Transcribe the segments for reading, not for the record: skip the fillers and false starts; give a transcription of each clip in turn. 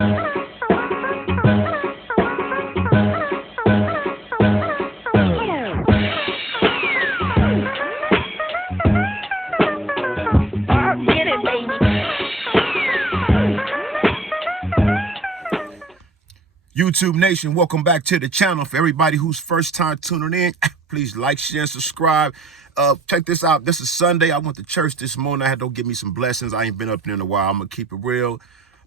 YouTube Nation, welcome back to the channel. For everybody who's first time tuning in, please like, share, and subscribe. Check this out. This is Sunday. I went to church this morning. I had to give me some blessings. I ain't been up there in a while. I'm going to keep it real,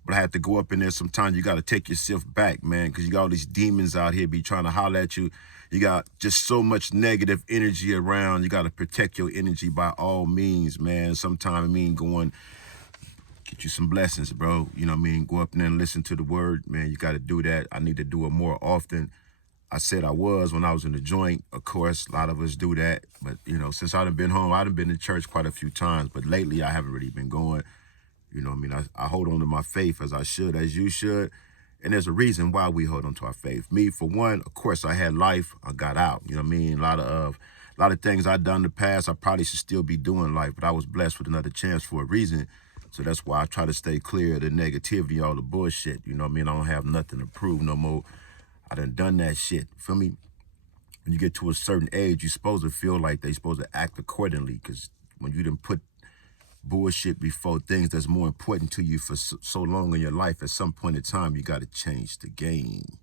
but I had to go up in there. Sometimes you got to take yourself back, man, because you got all these demons out here be trying to holler at you. You got just so much negative energy around. You got to protect your energy by all means, man. Sometimes it means going... get you some blessings, bro. You know what I mean? Go up there and listen to the word, man. You got to do that. I need to do it more often. I said I was when I was in the joint. Of course, a lot of us do that. But, you know, since I've been home, I've been to church quite a few times. But lately, I haven't really been going. You know what I mean? I hold on to my faith as I should, as you should. And there's a reason why we hold on to our faith. Me, for one, of course, I had life. I got out. You know what I mean? A lot of things I've done in the past, I probably should still be doing life. But I was blessed with another chance for a reason. So that's why I try to stay clear of the negativity, all the bullshit. You know what I mean? I don't have nothing to prove no more. I done that shit. Feel me? When you get to a certain age, you're supposed to feel like they're supposed to act accordingly. Because when you done put bullshit before things that's more important to you for so long in your life, at some point in time, you got to change the game.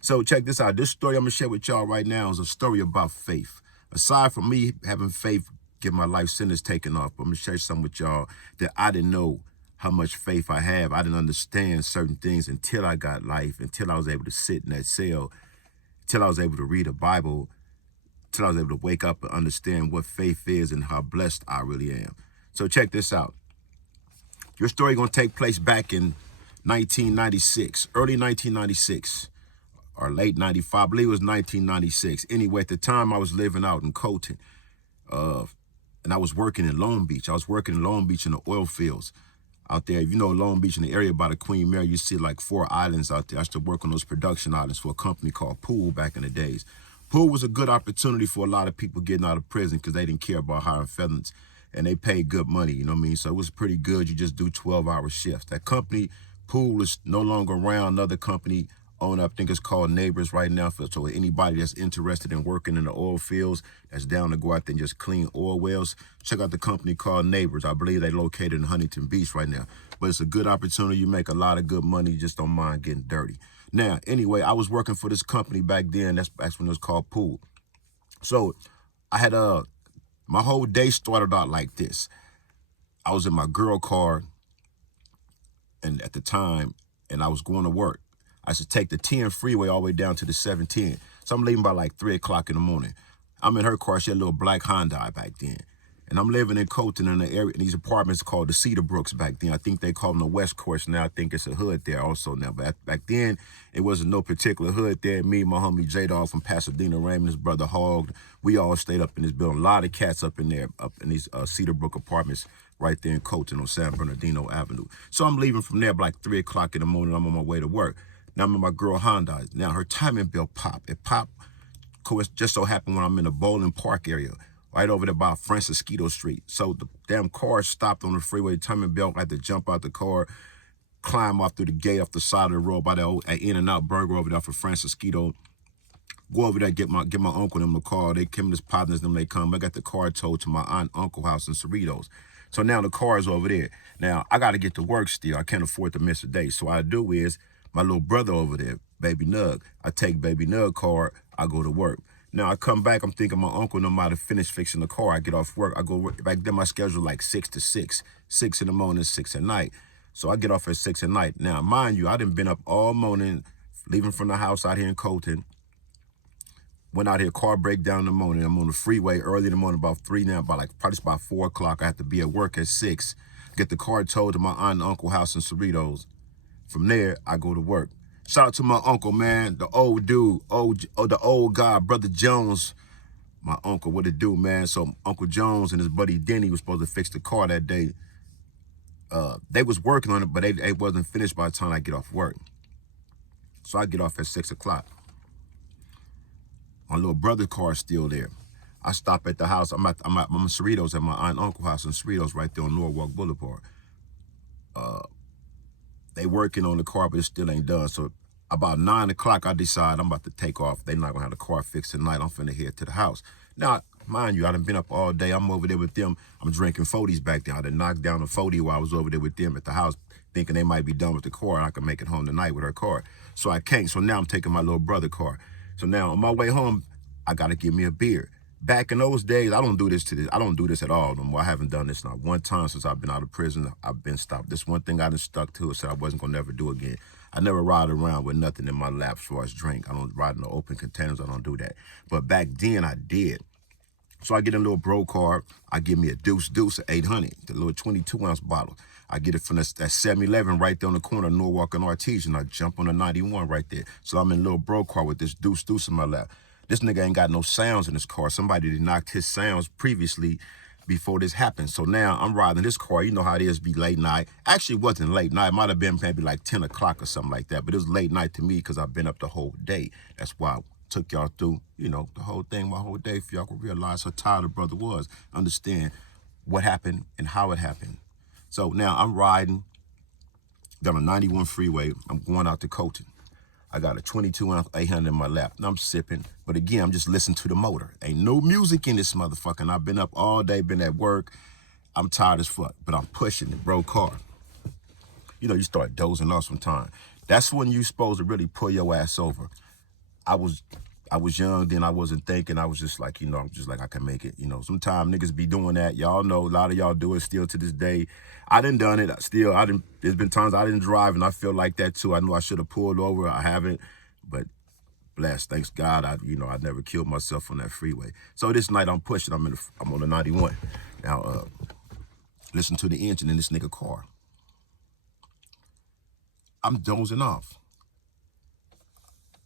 So check this out. This story I'm going to share with y'all right now is a story about faith. Aside from me having faith, get my life sentence taken off, I'm going to share something with y'all that I didn't know how much faith I have. I didn't understand certain things until I got life, until I was able to sit in that cell, until I was able to read a Bible, until I was able to wake up and understand what faith is and how blessed I really am. So check this out. Your story going to take place back in 1996, early 1996, or late 95. I believe it was 1996. Anyway, at the time I was living out in Colton. And I was working in Long Beach. I was working in Long Beach in the oil fields out there. You know, Long Beach in the area by the Queen Mary, you see like 4 islands out there. I used to work on those production islands for a company called Pool back in the days. Pool was a good opportunity for a lot of people getting out of prison because they didn't care about hiring felons and they paid good money, you know what I mean? So it was pretty good. You just do 12-hour shifts. That company, Pool, is no longer around. Another company owner, I think it's called Neighbors right now. So anybody that's interested in working in the oil fields, that's down to go out there and just clean oil wells, check out the company called Neighbors. I believe they're located in Huntington Beach right now. But it's a good opportunity. You make a lot of good money. You just don't mind getting dirty. Now, anyway, I was working for this company back then. That's when it was called Pool. So I had my whole day started out like this. I was in my girl car, and at the time, and I was going to work. I should take the 10 freeway all the way down to the 710. So I'm leaving by like 3 o'clock in the morning. I'm in her car. She had a little black Honda back then. And I'm living in Colton in the area, in these apartments called the Cedar Brooks back then. I think they call them the West Course now. I think it's a hood there also now. But back then, it wasn't no particular hood there. Me and my homie J-Dog from Pasadena, Raymond, his brother Hog, we all stayed up in this building. A lot of cats up in there, up in these Cedar Brook apartments right there in Colton on San Bernardino Avenue. So I'm leaving from there by like 3 o'clock in the morning. I'm on my way to work. Now I'm in my girl Honda. Now her timing belt popped. It popped, of course, just so happened when I'm in the Bowling Park area, right over there by Francisquito Street. So the damn car stopped on the freeway. The timing belt, I had to jump out the car, climb off through the gate off the side of the road by the old In-N-Out Burger over there for Francisquito. Go over there, get my uncle in the car. They came, his partners, them they come. I got the car towed to my aunt and uncle house in Cerritos. So now the car is over there. Now I got to get to work still. I can't afford to miss a day. So what I do is, my little brother over there, Baby Nug, I take Baby Nug car, I go to work. Now I come back, I'm thinking my uncle no matter finish fixing the car. I get off work, I go back then my schedule like 6 to 6, 6 in the morning, 6 at night. So I get off at 6 at night. Now, mind you, I done been up all morning, leaving from the house out here in Colton. Went out here, car breakdown in the morning. I'm on the freeway early in the morning, about 3 now, probably about 4 o'clock. I have to be at work at 6. Get the car towed to my aunt and uncle house in Cerritos. From there, I go to work. Shout out to my uncle, man, the old dude, the old guy, Brother Jones. My uncle, what it do, man? So Uncle Jones and his buddy Denny was supposed to fix the car that day. They was working on it, but it wasn't finished by the time I get off work. So I get off at 6 o'clock. My little brother's car is still there. I stop at the house. I'm at Cerritos at my aunt and uncle house in Cerritos right there on Norwalk Boulevard. They working on the car, but it still ain't done. So about 9 o'clock, I decide I'm about to take off. They not gonna have the car fixed tonight. I'm finna head to the house. Now, mind you, I done been up all day. I'm over there with them. I'm drinking 40s back there. I done knocked down a 40 while I was over there with them at the house, thinking they might be done with the car and I could make it home tonight with her car. So I can't. So now I'm taking my little brother's car. So now on my way home, I gotta give me a beer. Back in those days, I don't do this at all no more. I haven't done this not one time since I've been out of prison. I've been stopped. This one thing I done stuck to, said I wasn't gonna never do again. I never ride around with nothing in my lap as far as drink. I don't ride in the open containers. I don't do that. But back then I did. So I get a little bro car. I give me a Deuce 800, the little 22-ounce bottle. I get it from that 7-Eleven right there on the corner of Norwalk and Artesian. I jump on the 91 right there. So I'm in a little bro car with this Deuce in my lap. This nigga ain't got no sounds in his car. Somebody did knocked his sounds previously before this happened. So now I'm riding this car. You know how it is, be late night. Actually, it wasn't late night. It might have been maybe like 10 o'clock or something like that. But it was late night to me because I've been up the whole day. That's why I took y'all through, you know, the whole thing, my whole day, for y'all could realize how tired the brother was. Understand what happened and how it happened. So now I'm riding down a 91 freeway. I'm going out to Colton. I got a 22-ounce 800 in my lap. And I'm sipping. But again, I'm just listening to the motor. Ain't no music in this motherfucker. And I've been up all day, been at work. I'm tired as fuck. But I'm pushing the bro car. You know, you start dozing off sometime. That's when you supposed to really pull your ass over. I was young then. I wasn't thinking. I was just like, you know, I'm just like, I can make it. You know, sometimes niggas be doing that. Y'all know, a lot of y'all do it still to this day. I done done it. Still, there's been times I didn't drive and I feel like that too. I know I should have pulled over. I haven't, but blessed. Thanks God, I never killed myself on that freeway. So this night I'm pushing. I'm on the 91. Now, listen to the engine in this nigga car. I'm dozing off.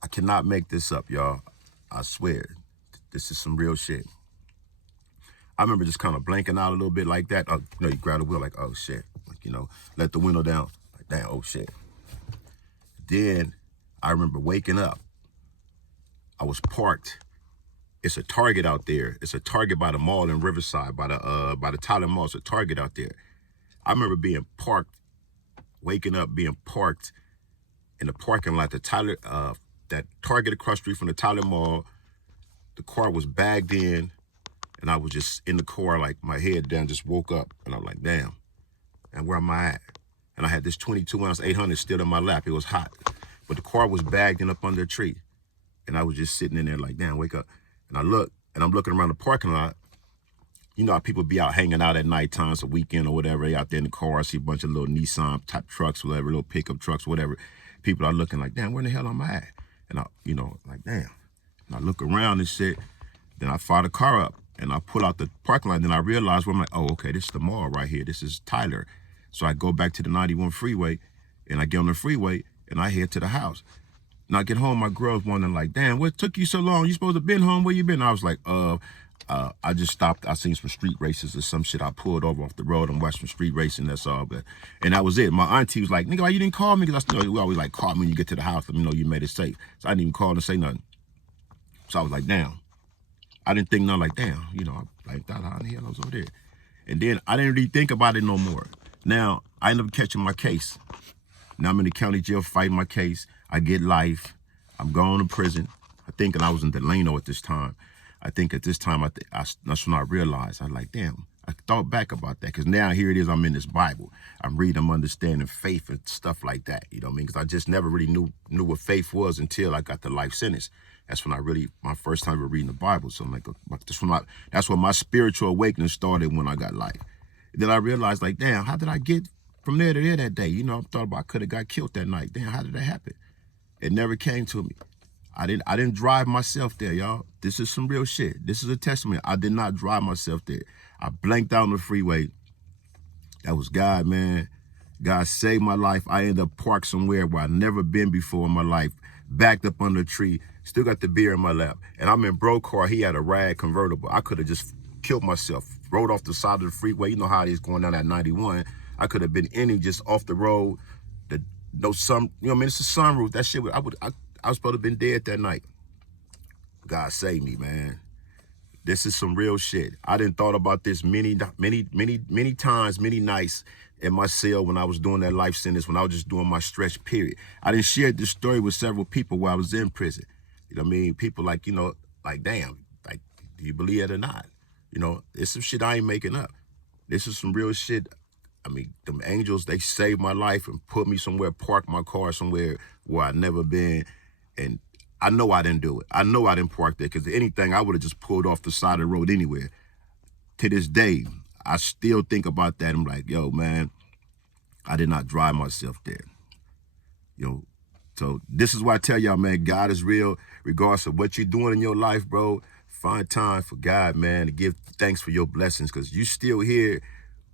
I cannot make this up, y'all. I swear. This is some real shit. I remember just kind of blanking out a little bit like that. You know, you grab the wheel like, oh shit. Like, you know, let the window down. Like, damn, oh shit. Then I remember waking up. I was parked. It's a Target out there. It's a Target by the mall in Riverside, by the Tyler Mall. It's a Target out there. I remember being parked, waking up, being parked in the parking lot, that Target across the street from the Tyler Mall. The car was bagged in, and I was just in the car, like my head down, just woke up, and I'm like, damn, and where am I at? And I had this 22-ounce 800 still in my lap. It was hot, but the car was bagged in up under a tree, and I was just sitting in there like, damn, wake up. And I look, and I'm looking around the parking lot. You know how people be out hanging out at nighttime, it's a weekend or whatever. They out there in the car. I see a bunch of little Nissan type trucks, whatever, little pickup trucks, whatever. People are looking like, damn, where the hell am I at? And I, you know, like, damn. And I look around and shit. Then I fire the car up and I pull out the parking lot. Then I realize, well, I'm like, oh, okay, this is the mall right here. This is Tyler. So I go back to the 91 freeway and I get on the freeway and I head to the house. And I get home, my girl's wondering like, damn, what took you so long? You supposed to been home? Where you been? I was like, I just stopped. I seen some street races or some shit. I pulled over off the road and watched some street racing. That's all. And that was it. My auntie was like, nigga, why you didn't call me? Because I still, we always like, call me when you get to the house. Let me know you made it safe. So I didn't even call and say nothing. So I was like, damn. I didn't think nothing like, damn. You know, I thought, how the hell I was over there? And then I didn't really think about it no more. Now, I ended up catching my case. Now I'm in the county jail fighting my case. I get life. I'm going to prison. I think I was in Delano at this time. I think at this time, that's when I realized, I was like, damn, I thought back about that. Because now here it is, I'm in this Bible. I'm reading, I'm understanding faith and stuff like that. You know what I mean? Because I just never really knew what faith was until I got the life sentence. That's when my first time ever reading the Bible. So I'm like, that's when my spiritual awakening started, when I got life. Then I realized, like, damn, how did I get from there to there that day? You know, I thought about I could have got killed that night. Damn, how did that happen? It never came to me. I didn't drive myself there, y'all. This is some real shit. This is a testament. I did not drive myself there. I blanked out on the freeway. That was God, man. God saved my life. I ended up parked somewhere where I'd never been before in my life, backed up under a tree, still got the beer in my lap. And I'm in bro car. He had a rag convertible. I could have just killed myself, rode off the side of the freeway. You know how it is going down that 91. I could have been just off the road. No sun, you know what I mean? It's a sunroof. That shit, I was supposed to have been dead that night. God saved me, man. This is some real shit. I didn't thought about this many times, many nights in my cell when I was doing that life sentence, when I was just doing my stretch period. I didn't share this story with several people while I was in prison. You know what I mean? People like, like, damn, like, do you believe it or not? It's some shit I ain't making up. This is some real shit. I mean, them angels, they saved my life and put me somewhere, parked my car somewhere where I'd never been. And I know I didn't do it. I know I didn't park there, because anything, I would have just pulled off the side of the road anywhere. To this day, I still think about that. I'm like, yo, man, I did not drive myself there. So this is why I tell y'all, man, God is real. Regardless of what you're doing in your life, bro, find time for God, man, to give thanks for your blessings, because you still here.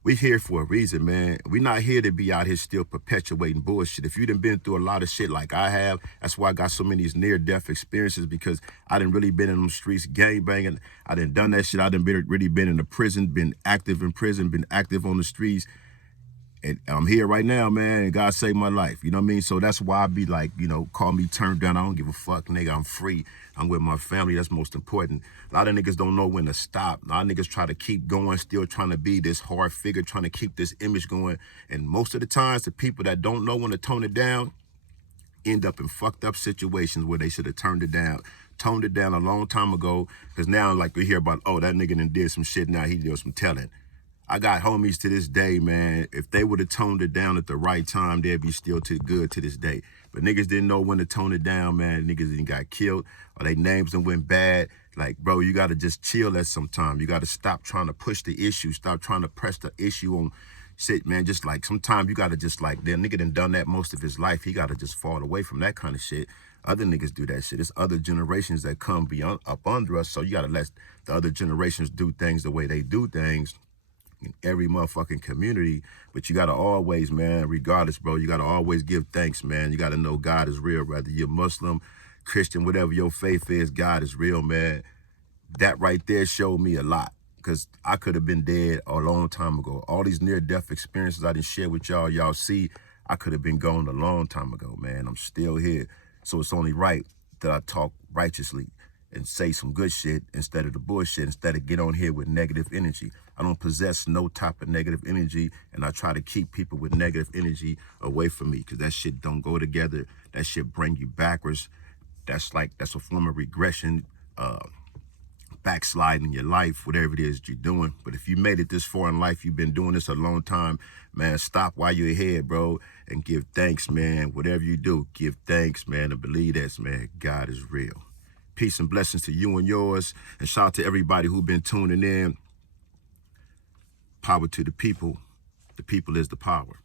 We here for a reason, man. We're not here to be out here still perpetuating bullshit. If you done been through a lot of shit like I have, that's why I got so many near-death experiences, because I done really been in them streets gang banging. I done done that shit. I done really been in the prison, been active in prison, been active on the streets. And I'm here right now, man, and God saved my life. You know what I mean? So that's why I be like, call me turned down. I don't give a fuck, nigga. I'm free. I'm with my family. That's most important. A lot of niggas don't know when to stop. A lot of niggas try to keep going, still trying to be this hard figure, trying to keep this image going. And most of the times, the people that don't know when to tone it down end up in fucked up situations where they should have toned it down a long time ago. Because now, like, we hear about, oh, that nigga done did some shit, now he did some telling. I got homies to this day, man. If they would have toned it down at the right time, they'd be still too good to this day. But niggas didn't know when to tone it down, man. Niggas didn't got killed, or their names done went bad. Like, bro, you got to just chill at some time. You got to stop trying to push the issue. Stop trying to press the issue on shit, man. Just like, sometimes you got to just like, that nigga done that most of his life. He got to just fall away from that kind of shit. Other niggas do that shit. It's other generations that come beyond up under us. So you got to let the other generations do things the way they do things in every motherfucking community. But you gotta always, man, regardless, bro, you gotta always give thanks, man. You gotta know God is real, whether you're Muslim, Christian, whatever your faith is, God is real, man. That right there showed me a lot, because I could have been dead a long time ago. All these near-death experiences I didn't share with y'all see, I could have been gone a long time ago, man. I'm still here. So it's only right that I talk righteously and say some good shit instead of the bullshit, instead of get on here with negative energy. I don't possess no type of negative energy, and I try to keep people with negative energy away from me, because that shit don't go together. That shit bring you backwards. That's a form of regression, backsliding in your life, whatever it is you're doing. But if you made it this far in life, you've been doing this a long time, man, stop while you're ahead, bro, and give thanks, man. Whatever you do, give thanks, man, and believe this, man, God is real. Peace and blessings to you and yours. And shout out to everybody who's been tuning in. Power to the people. The people is the power.